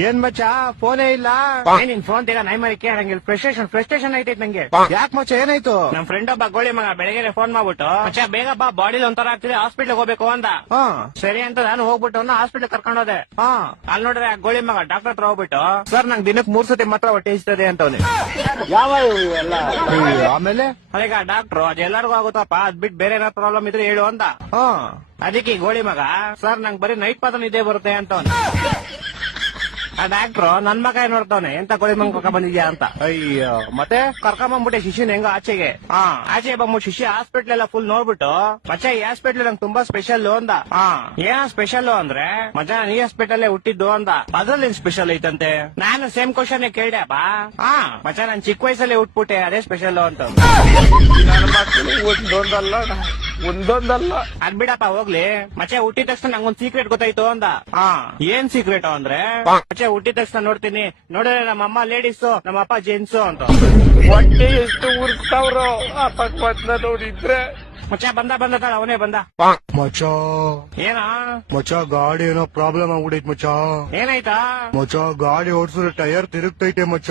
ಏನ್ ಮಚ್ಚ ಫೋನೇ ಇಲ್ಲ. ನಿನ್ ಫೋನ್ ತೆಗ ನೈ ಮರಿಕೆ ನಂಗೆ ಫ್ರಸ್ಟ್ರೇಷನ್ ಐತೈತ್ ನಂಗೆ. ಯಾಕೆ ಮಚ್ಚ ಏನಾಯ್ತು? ನಮ್ ಫ್ರೆಂಡ್ ಒಬ್ಬ ಗೋಳಿ ಮಗ ಬೆಳಗ್ಗೆ ಫೋನ್ ಮಾಡ್ಬಿಟ್ಟು ಮಚ್ಚ ಬೇಗ ಬಾ ಬಾಡಿಲಿ ಒಂಥರ ಆಗ್ತಿದೆ ಹಾಸ್ಪಿಟ್ಲ್ ಹೋಗ್ಬೇಕು ಅಂದ. ಸರಿ ಅಂತ ನಾನು ಹೋಗ್ಬಿಟ್ಟು ಹಾಸ್ಪಿಟ್ಲ್ ಕರ್ಕೊಂಡು ಹೋದೆ. ಅಲ್ಲಿ ನೋಡ್ರೆ ಗೋಳಿ ಮಗ ಡಾಕ್ಟರ್ ಹತ್ರ ಹೋಗ್ಬಿಟ್ಟು ಸರ್ ನಂಗೆ ದಿನಕ್ಕೆ 3 ಸತಿ ಮಾತ್ರ ಹೊಟ್ಟೆ ಇರ್ತದೆ ಅಂತವ್ನೆ. ಯಾವ ಎಲ್ಲ ಆಮೇಲೆ ಅದೀಗ ಡಾಕ್ಟ್ರು ಅದೆಲ್ಲರಿಗೂ ಆಗುತ್ತಪ್ಪ ಅದ್ ಬಿಟ್ಟು ಬೇರೆ ಏನಾದ್ರು ಪ್ರಾಬ್ಲಮ್ ಇದ್ರೆ ಹೇಳು ಅಂದ. ಅದಕ್ಕೆ ಗೋಳಿ ಮಗ ಸರ್ ನಂಗೆ ಬರೀ ನೈಟ್ ಮಾತ್ರ ನಿದ್ದೆ ಬರುತ್ತೆ ಅಂತವ್ನೆ. ಆ ಡಾಕ್ಟ್ರು ನನ್ ಮಗ ನೋಡ್ತಾವನೆ ಎಂತ ಗೋಳಿ ಮಗ ಬಂದಿದ್ಯಾ ಅಂತ. ಅಯ್ಯೋ ಮತ್ತೆ ಕರ್ಕೊಂಬಂದ್ಬಿಟ್ಟೆ ಶಿಶಿನ ಹೆಂಗ ಆಚೆಗೆ. ಆಚೆ ಬಂದ್ಬಿಟ್ಟು ಶಿಶಿ ಹಾಸ್ಪಿಟ್ಲ್ ಎಲ್ಲ ಫುಲ್ ನೋಡ್ಬಿಟ್ಟು ಮಚ್ಚ ಈ ಹಾಸ್ಪಿಟ್ಲ್ ನಂಗೆ ತುಂಬಾ ಸ್ಪೆಷಲ್ ಅಂದ. ಏನ ಸ್ಪೆಷಲ್ ಅಂದ್ರೆ ಮಚ್ಚ ಈ ಹಾಸ್ಪಿಟಲ್ ಹುಟ್ಟಿದ್ದು ಅಂದ. ಅದ್ರಲ್ಲಿ ಸ್ಪೆಷಲ್ ಐತಂತೆ. ನಾನು ಸೇಮ್ ಕ್ವಶನ್ ಕೇಳ್ದೆಪ್ಪ. ಮಚ್ಚ ನಾನ್ ಚಿಕ್ಕ ವಯಸ್ಸಲ್ಲಿ ಹುಟ್ಬಿಟ್ಟೆ ಅದೇ ಸ್ಪೆಷಲ್ ಅಂತ. ಒಂದೊಂದಲ್ಲ ಅದ್ ಬಿಡಪ್ಪ ಹೋಗ್ಲಿ. ಮಚ್ಚ ಹುಟ್ಟಿದ ತಕ್ಷಣ ನಂಗೊಂದ್ ಸೀಕ್ರೆಟ್ ಗೊತ್ತಾಯ್ತು ಅಂದ. ಏನ್ ಸೀಕ್ರೆಟ್ ಅಂದ್ರೆ ಮಚ್ಚ ಹುಟ್ಟಿದ ತಕ್ಷಣ ನೋಡ್ತೀನಿ ನೋಡಿದ್ರೆ ನಮ್ಮ ಅಮ್ಮ ಲೇಡೀಸು ನಮ್ಮ ಅಪ್ಪ ಜೆಂಟ್ಸು ಅಂತ. ಹೊಟ್ಟೆ ಎಷ್ಟು ಉರ್ಸ್ತಾವ್ರೋ ಆ ಪಕ್ವತ್ನ ನೋಡಿದ್ರೆ. ಮಚ್ಚ ಬಂದ ತಾಳ ಅವನೇ ಬಂದ. ಮಚ್ಚ ಏನ ಮಚ್ಚ ಗಾಡಿ ಏನೋ ಪ್ರಾಬ್ಲಮ್ ಆಗ್ಬಿಡೈತ್ ಮಚ್ಚ. ಏನಾಯ್ತಾ? ಮಚ್ಚ ಗಾಡಿ ಓಡಿಸಿದ್ರೆ ಟೈರ್ ತಿರುಗ್ತೈತೆ ಮಚ್ಚ.